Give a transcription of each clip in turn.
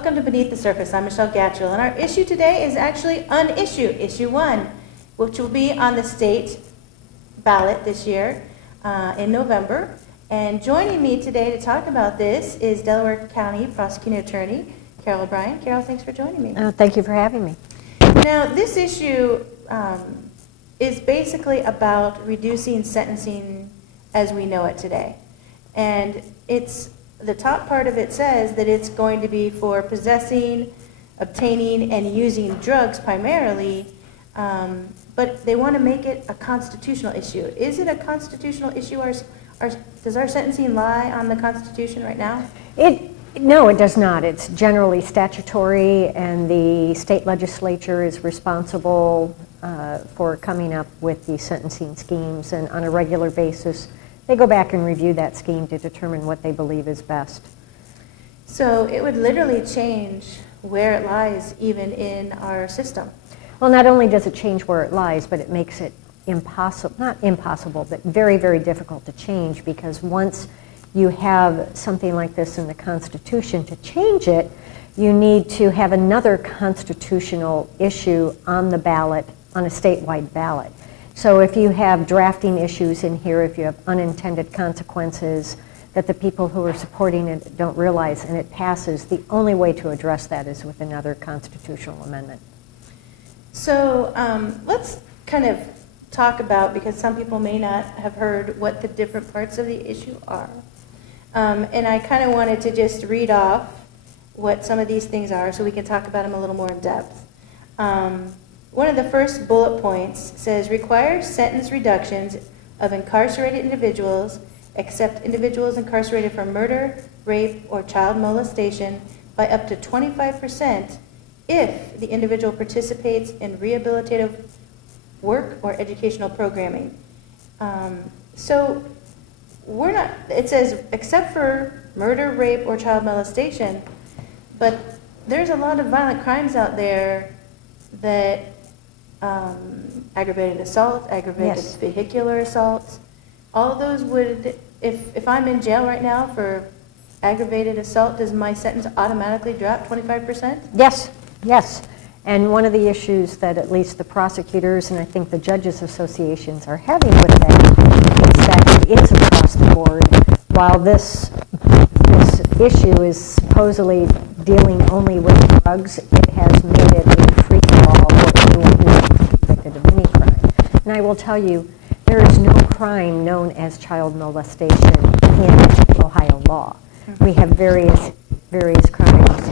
Welcome to Beneath the Surface. I'm Michelle Gatchell, and our issue today is actually an issue, issue 1, which will be on the state ballot this year in November. And joining me today to talk about this is Delaware County Prosecuting Attorney Carol OBrien. Carol, thanks for joining me. Thank you for having me. Now, this issue is basically about reducing sentencing as we know it today. And it's the top part of it says that it's going to be for possessing, obtaining, and using drugs primarily, but they want to make it a constitutional issue. Is it a constitutional issue? Does our sentencing lie on the Constitution right now? No, it does not. It's generally statutory, and the state legislature is responsible for coming up with the sentencing schemes, and on a regular basis, they go back and review that scheme to determine what they believe is best. So it would literally change where it lies even in our system. Well, not only does it change where it lies, but it makes it impossible, not impossible, but very, very difficult to change, because once you have something like this in the Constitution, to change it, you need to have another constitutional issue on the ballot, on a statewide ballot. So if you have drafting issues in here, if you have unintended consequences that the people who are supporting it don't realize and it passes, the only way to address that is with another constitutional amendment. So let's kind of talk about, because some people may not have heard what the different parts of the issue are. And I kind of wanted to just read off what some of these things are so we can talk about them a little more in depth. One of the first bullet points says, requires sentence reductions of incarcerated individuals, except individuals incarcerated for murder, rape, or child molestation, by up to 25% if the individual participates in rehabilitative work or educational programming. So we're not, it says except for murder, rape, or child molestation, but there's a lot of violent crimes out there that aggravated assault, aggravated Yes. vehicular assault, all of those would, if I'm in jail right now for aggravated assault, does my sentence automatically drop 25%? Yes, yes. And one of the issues that at least the prosecutors and I think the judges associations are having with that is that it is across the board. While this issue is supposedly dealing only with drugs, it has made it a free-for-all for anyone who is convicted of any crime. And I will tell you, there is no crime known as child molestation in Ohio law. We have various crimes,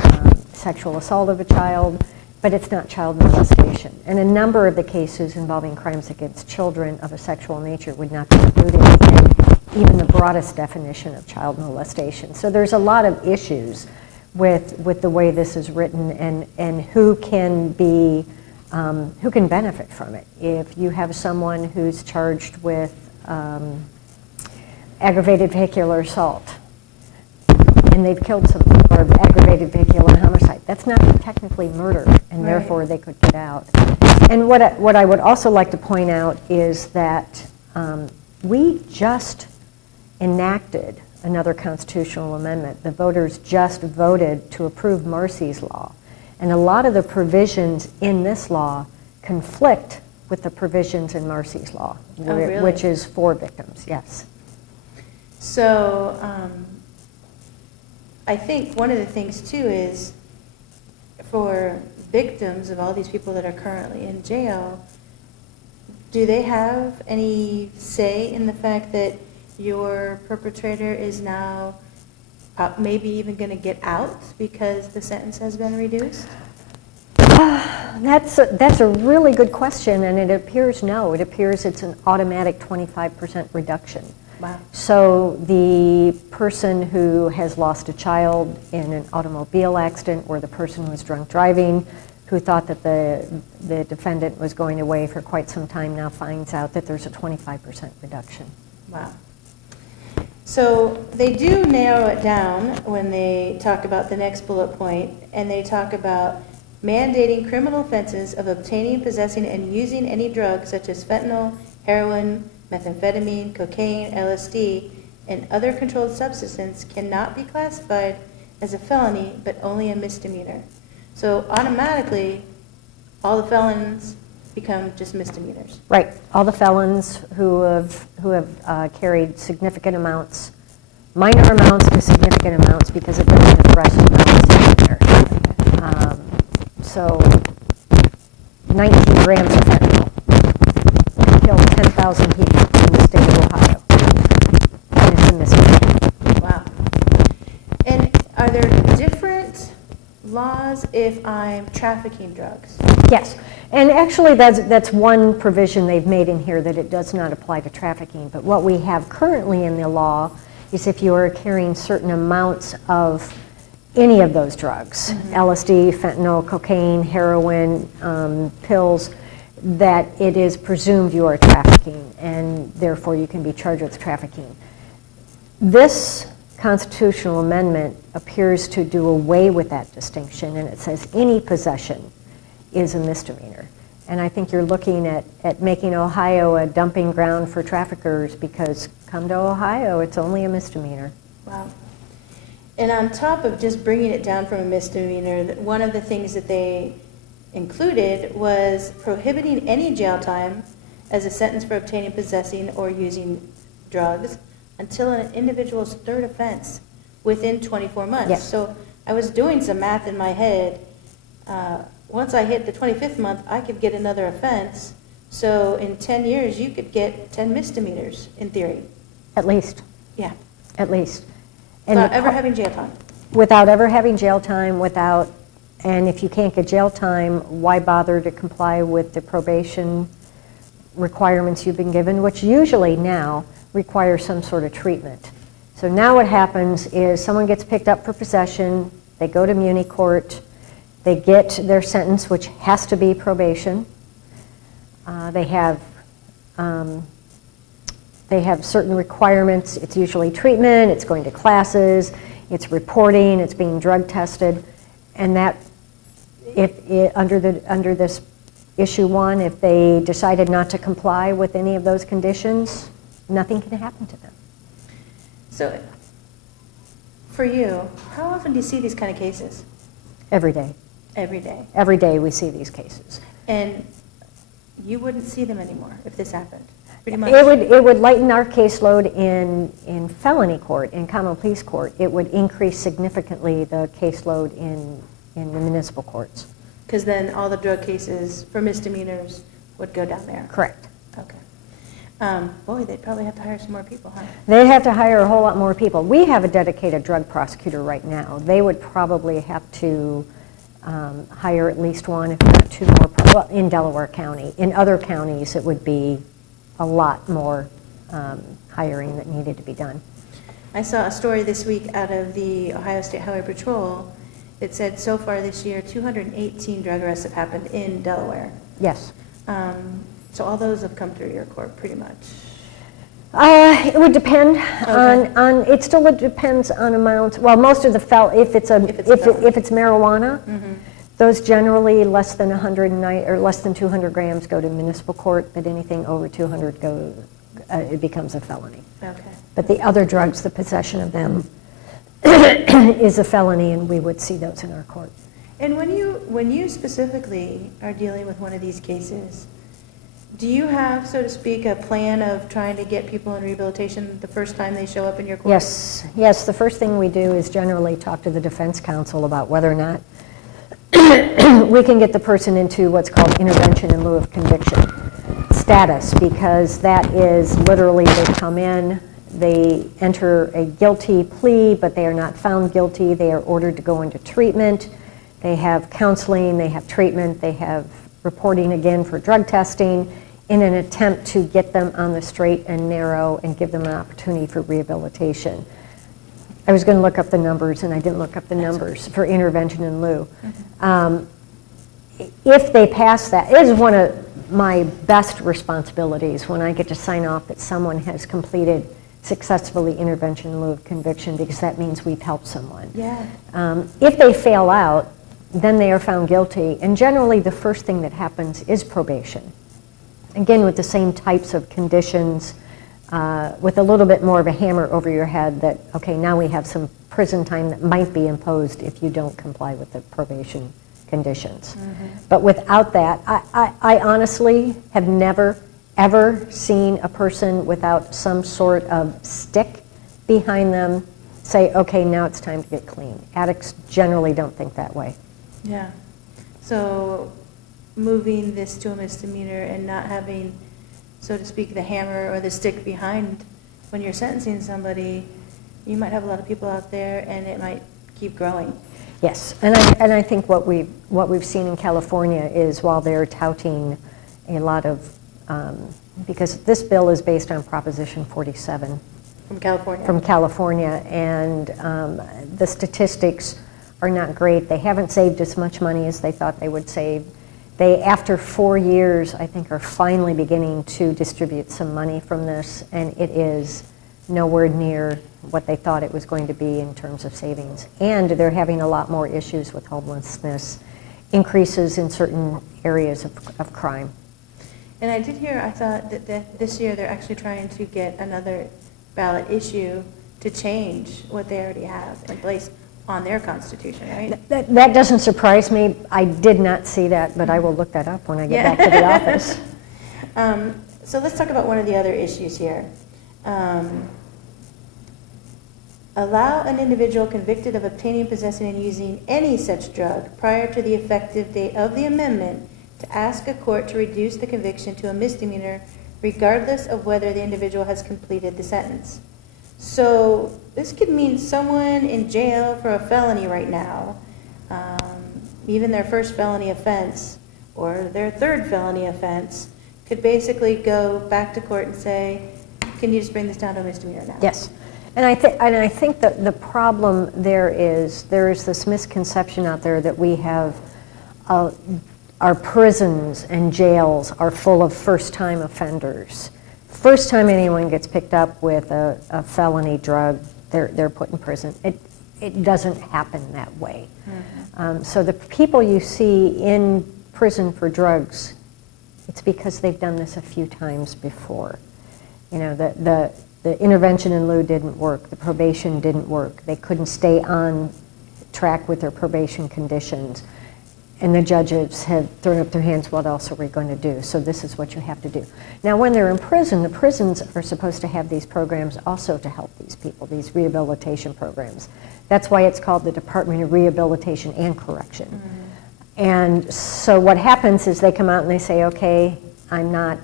sexual assault of a child, but it's not child molestation. And a number of the cases involving crimes against children of a sexual nature would not be included in even the broadest definition of child molestation. So there's a lot of issues with the way this is written and who can benefit from it. If you have someone who's charged with aggravated vehicular assault, and they've killed someone, or aggravated vehicular homicide, that's not technically murder, and Right. therefore they could get out. And what I would also like to point out is that we just enacted another constitutional amendment. The voters just voted to approve Marcy's law, and a lot of the provisions in this law conflict with the provisions in Marcy's law, really? which is for victims, yes. So I think one of the things too is for victims of all these people that are currently in jail, do they have any say in the fact that your perpetrator is now maybe even going to get out because the sentence has been reduced? That's a really good question, and it appears no. It appears it's an automatic 25% reduction. Wow. So the person who has lost a child in an automobile accident, or the person who was drunk driving, who thought that the defendant was going away for quite some time, now finds out that there's a 25% reduction. Wow. So they do narrow it down when they talk about the next bullet point, and they talk about mandating criminal offenses of obtaining, possessing, and using any drug such as fentanyl, heroin, methamphetamine, cocaine, LSD, and other controlled substances cannot be classified as a felony, but only a misdemeanor. So automatically, all the felons become just misdemeanors. Right, all the felons who have carried significant amounts, minor amounts to significant amounts, because it doesn't address misdemeanor. So 19 grams of fentanyl killed 10,000 people in the state of Ohio, and it's a misdemeanor. Wow. And are there different laws if I'm trafficking drugs? Yes, and actually that's one provision they've made in here, that it does not apply to trafficking. But what we have currently in the law is if you are carrying certain amounts of any of those drugs, LSD, fentanyl, cocaine, heroin, pills, that it is presumed you are trafficking, and therefore you can be charged with trafficking. This constitutional amendment appears to do away with that distinction, and it says any possession is a misdemeanor. And I think you're looking at making Ohio a dumping ground for traffickers, because come to Ohio, it's only a misdemeanor. Wow. And on top of just bringing it down from a misdemeanor, one of the things that they included was prohibiting any jail time as a sentence for obtaining, possessing, or using drugs until an individual's third offense within 24 months. Yes. So I was doing some math in my head. Once I hit the 25th month, I could get another offense. So in 10 years, you could get 10 misdemeanors, in theory. At least, Yeah. at least. Without the ever having jail time. Without ever having jail time, and if you can't get jail time, why bother to comply with the probation requirements you've been given, which usually now require some sort of treatment. So now what happens is someone gets picked up for possession, they go to Muni court, they get their sentence, which has to be probation. They have certain requirements. It's usually treatment, it's going to classes, it's reporting, it's being drug tested, and that under this issue 1, if they decided not to comply with any of those conditions, nothing can happen to them. So for you, how often do you see these kind of cases? Every day. Every day. Every day we see these cases. And you wouldn't see them anymore if this happened, pretty much. It would lighten our caseload in felony court, in common pleas court. It would increase significantly the caseload in the municipal courts. Because then all the drug cases for misdemeanors would go down there. Correct. Okay. Boy, they'd probably have to hire some more people, huh? They have to hire a whole lot more people. We have a dedicated drug prosecutor right now. They would probably have to hire at least 1, if not 2 more, in Delaware County. In other counties, it would be a lot more hiring that needed to be done. I saw a story this week out of the Ohio State Highway Patrol. It said so far this year, 218 drug arrests have happened in Delaware. Yes. So all those have come through your court, pretty much. It would depend Okay. on. It still depends on amounts. Well, most of the if it's marijuana, those generally less than 109 or less than 200 grams go to municipal court, but anything over 200 it becomes a felony. Okay. But the other drugs, the possession of them is a felony, and we would see those in our court. And when you specifically are dealing with one of these cases, do you have, so to speak, a plan of trying to get people in rehabilitation the first time they show up in your court? Yes. The first thing we do is generally talk to the defense counsel about whether or not we can get the person into what's called intervention in lieu of conviction status, because that is literally they come in, they enter a guilty plea, but they are not found guilty. They are ordered to go into treatment. They have counseling, they have treatment, they have reporting again for drug testing in an attempt to get them on the straight and narrow and give them an opportunity for rehabilitation. I was going to look up the numbers, and I didn't look up the numbers for intervention in lieu. If they pass that, it is one of my best responsibilities when I get to sign off that someone has completed successfully intervention in lieu of conviction, because that means we've helped someone. Yeah. If they fail out, then they are found guilty, and generally the first thing that happens is probation. Again, with the same types of conditions, with a little bit more of a hammer over your head that, okay, now we have some prison time that might be imposed if you don't comply with the probation conditions. But without that, I honestly have never, ever seen a person without some sort of stick behind them say, okay, now it's time to get clean. Addicts generally don't think that way. Yeah. So moving this to a misdemeanor and not having, so to speak, the hammer or the stick behind when you're sentencing somebody, you might have a lot of people out there and it might keep growing. Yes, and I think what we've seen in California is while they're touting a lot of, because this bill is based on Proposition 47 From California. and the statistics are not great. They haven't saved as much money as they thought they would save. They, after 4 years, I think, are finally beginning to distribute some money from this, and it is nowhere near what they thought it was going to be in terms of savings. And they're having a lot more issues with homelessness, increases in certain areas of crime. And I did hear, I thought that this year they're actually trying to get another ballot issue to change what they already have in place on their constitution, right? That doesn't surprise me. I did not see that, but I will look that up when I get back to the office. So let's talk about one of the other issues here. Allow an individual convicted of obtaining, possessing, and using any such drug prior to the effective date of the amendment to ask a court to reduce the conviction to a misdemeanor regardless of whether the individual has completed the sentence. So this could mean someone in jail for a felony right now, even their first felony offense or their third felony offense, could basically go back to court and say, can you just bring this down to a misdemeanor now? Yes. And I think that the problem there is this misconception out there that we have our prisons and jails are full of first-time offenders. First time anyone gets picked up with a felony drug, they're put in prison. It doesn't happen that way. So the people you see in prison for drugs, it's because they've done this a few times before. You know, the intervention in lieu didn't work, the probation didn't work, they couldn't stay on track with their probation conditions, and the judges had thrown up their hands, what else are we going to do? So this is what you have to do. Now when they're in prison, the prisons are supposed to have these programs also to help these people, these rehabilitation programs. That's why it's called the Department of Rehabilitation and Correction. And so what happens is they come out and they say, okay, I'm not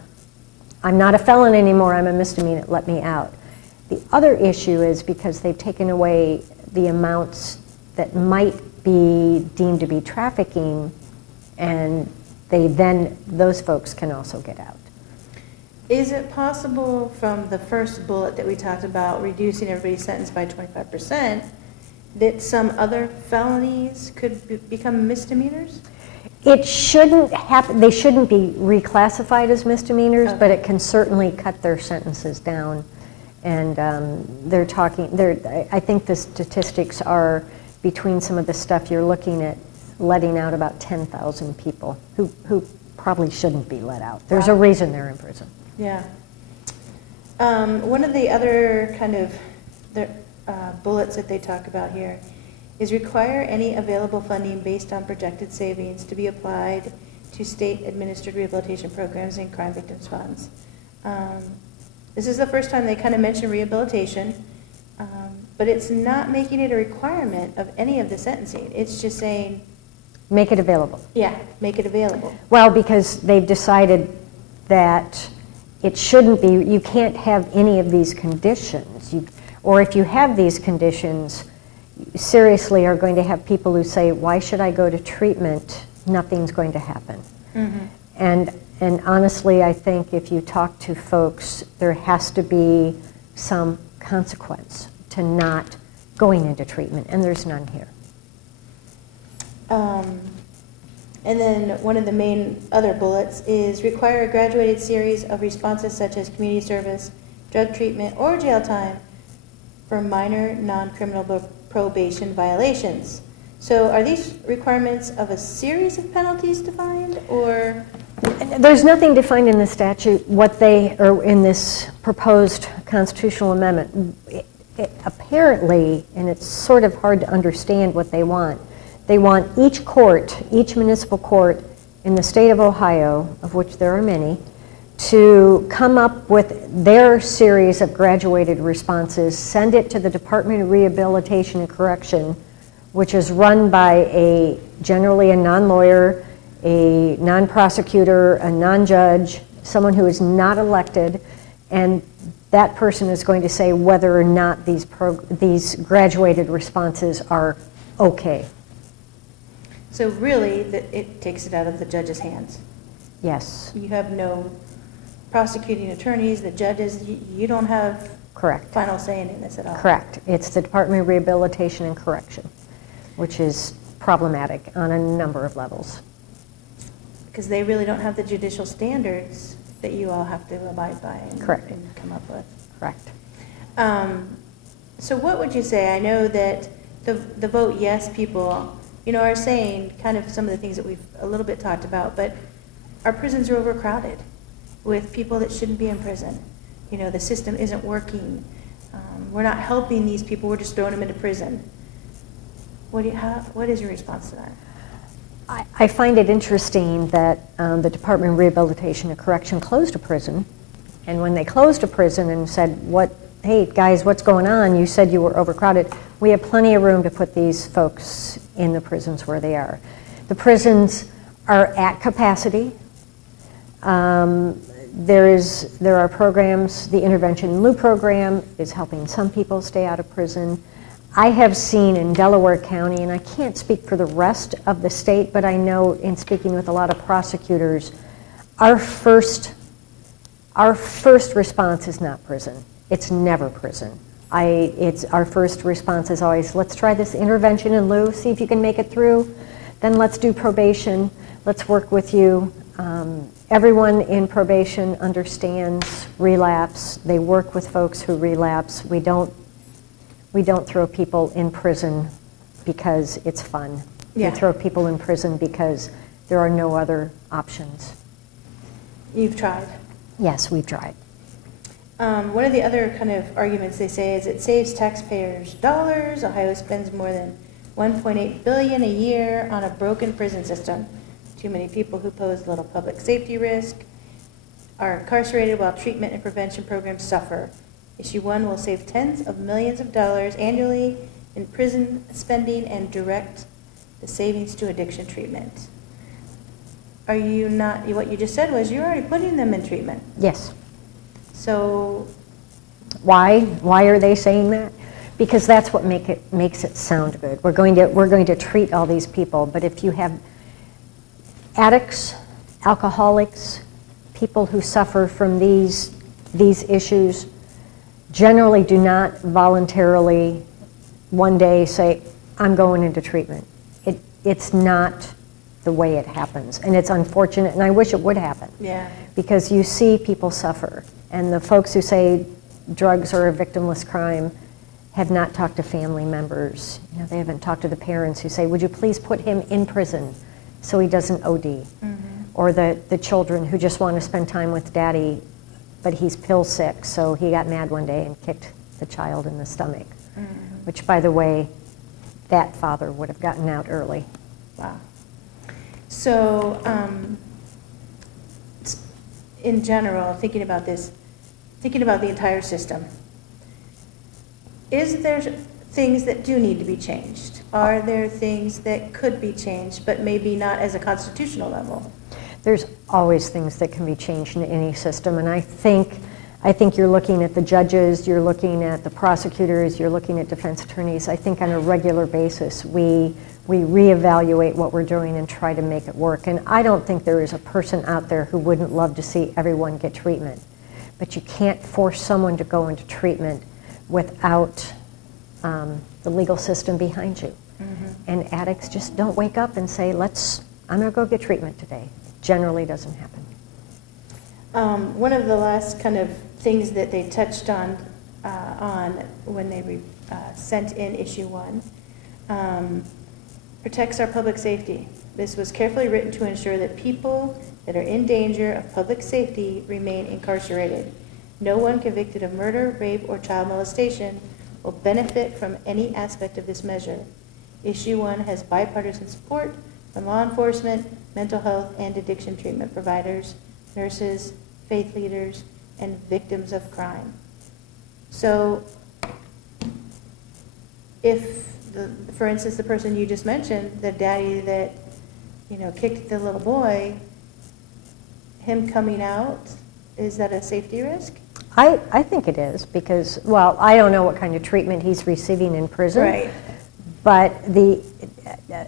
a felon anymore, I'm a misdemeanor, let me out. The other issue is because they've taken away the amounts that might be deemed to be trafficking, and those folks can also get out. Is it possible from the first bullet that we talked about, reducing everybody's sentence by 25%, that some other felonies could become misdemeanors? It shouldn't happen. They shouldn't be reclassified as misdemeanors, Okay. but it can certainly cut their sentences down. And I think the statistics are between some of the stuff you're looking at, letting out about 10,000 people who probably shouldn't be let out. There's a reason they're in prison. Yeah. One of the other kind of bullets that they talk about here is require any available funding based on projected savings to be applied to state-administered rehabilitation programs and crime victims funds. This is the first time they kind of mention rehabilitation, but it's not making it a requirement of any of the sentencing. It's just saying, Make it available. yeah, make it available. Well, because they've decided that it shouldn't be, you can't have any of these conditions. Or if you have these conditions, seriously are going to have people who say, why should I go to treatment? Nothing's going to happen. And honestly, I think if you talk to folks, there has to be some consequence to not going into treatment, and there's none here. And then one of the main other bullets is require a graduated series of responses such as community service, drug treatment, or jail time for minor non-criminal probation violations. So are these requirements of a series of penalties defined, or? There's nothing defined in the statute or in this proposed constitutional amendment. Apparently, and it's sort of hard to understand what they want each municipal court in the state of Ohio, of which there are many, to come up with their series of graduated responses, send it to the Department of Rehabilitation and Correction, which is run by generally a non-lawyer, a non-prosecutor, a non-judge, someone who is not elected, and that person is going to say whether or not these graduated responses are okay. So really, it takes it out of the judge's hands. Yes. You have no prosecuting attorneys, the judges, you don't have correct final say in this at all. Correct. It's the Department of Rehabilitation and Correction, which is problematic on a number of levels. Because they really don't have the judicial standards that you all have to abide by and, correct. and come up with. Correct. So what would you say? I know that the vote yes people, are saying kind of some of the things that we've a little bit talked about, but our prisons are overcrowded with people that shouldn't be in prison. The system isn't working. We're not helping these people, we're just throwing them into prison. What is your response to that? I find it interesting that the Department of Rehabilitation and Correction closed a prison, and when they closed a prison and said, hey guys, what's going on? You said you were overcrowded. We have plenty of room to put these folks in the prisons where they are. The prisons are at capacity. There are programs, the Intervention in Lieu program is helping some people stay out of prison. I have seen in Delaware County, and I can't speak for the rest of the state, but I know in speaking with a lot of prosecutors, our first response is not prison. It's never prison. Our first response is always, let's try this intervention in lieu, see if you can make it through. Then let's do probation. Let's work with you. Everyone in probation understands relapse. They work with folks who relapse. We don't throw people in prison because it's fun. Yeah. We throw people in prison because there are no other options. You've tried? Yes, we've tried. One of the other kind of arguments they say is it saves taxpayers dollars. Ohio spends more than $1.8 billion a year on a broken prison system. Too many people who pose little public safety risk are incarcerated while treatment and prevention programs suffer. Issue 1 will save tens of millions of dollars annually in prison spending and direct the savings to addiction treatment. Are you not, what you just said was you're already putting them in treatment. Yes. So why are they saying that? Because that's what makes it sound good. We're going to treat all these people, but if you have addicts, alcoholics, people who suffer from these issues, generally do not voluntarily one day say, I'm going into treatment. It's not the way it happens, and it's unfortunate, and I wish it would happen. Yeah. Because you see people suffer, and the folks who say drugs are a victimless crime have not talked to family members. They haven't talked to the parents who say, would you please put him in prison so he doesn't OD? Mm-hmm. Or the children who just want to spend time with daddy, but he's pill sick, so he got mad one day and kicked the child in the stomach. Mm-hmm. Which, by the way, that father would have gotten out early. Wow. So, in general, thinking about the entire system, is there things that do need to be changed? Are there things that could be changed, but maybe not as a constitutional level? There's always things that can be changed in any system, and I think you're looking at the judges, you're looking at the prosecutors, you're looking at defense attorneys. I think on a regular basis we reevaluate what we're doing and try to make it work. And I don't think there is a person out there who wouldn't love to see everyone get treatment. But you can't force someone to go into treatment without the legal system behind you. Mm-hmm. And addicts just don't wake up and say, I'm going to go get treatment today. It generally doesn't happen. One of the last kind of things that they touched on when they sent in issue 1 protects our public safety. This was carefully written to ensure that people that are in danger of public safety remain incarcerated. No one convicted of murder, rape, or child molestation will benefit from any aspect of this measure. Issue 1 has bipartisan support from law enforcement, mental health, and addiction treatment providers, nurses, faith leaders, and victims of crime. So if, for instance, the person you just mentioned, the daddy that, kicked the little boy, him coming out, is that a safety risk? I think it is because, well, I don't know what kind of treatment he's receiving in prison. Right. But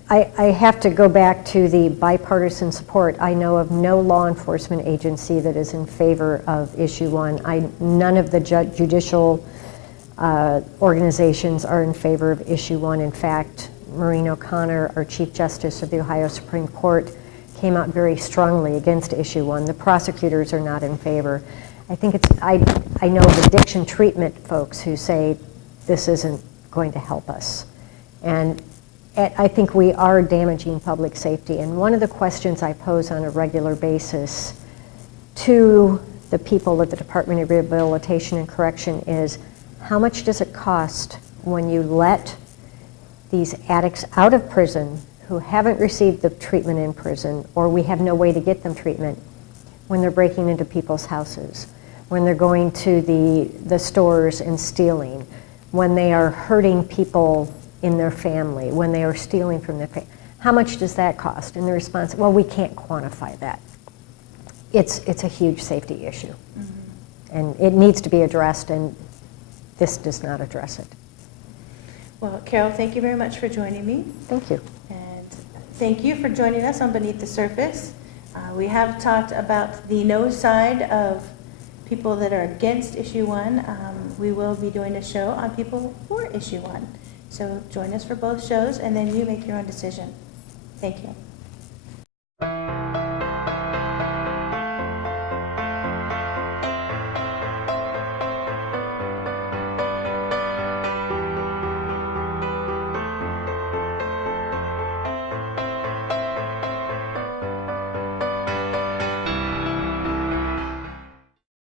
I have to go back to the bipartisan support. I know of no law enforcement agency that is in favor of issue 1. None of the judicial organizations are in favor of issue 1. In fact, Maureen O'Connor, our Chief Justice of the Ohio Supreme Court, came out very strongly against issue 1. The prosecutors are not in favor. I know of addiction treatment folks who say this isn't going to help us. And I think we are damaging public safety. And one of the questions I pose on a regular basis to the people at the Department of Rehabilitation and Correction is, how much does it cost when you let these addicts out of prison who haven't received the treatment in prison, or we have no way to get them treatment, when they're breaking into people's houses, when they're going to the stores and stealing, when they are hurting people in their family, when they are stealing from their family? How much does that cost? And the response, well, we can't quantify that. It's a huge safety issue. Mm-hmm. And it needs to be addressed, and this does not address it. Well, Carol, thank you very much for joining me. Thank you. And thank you for joining us on Beneath the Surface. We have talked about the no side of people that are against issue 1. We will be doing a show on people for issue 1. So join us for both shows, and then you make your own decision. Thank you.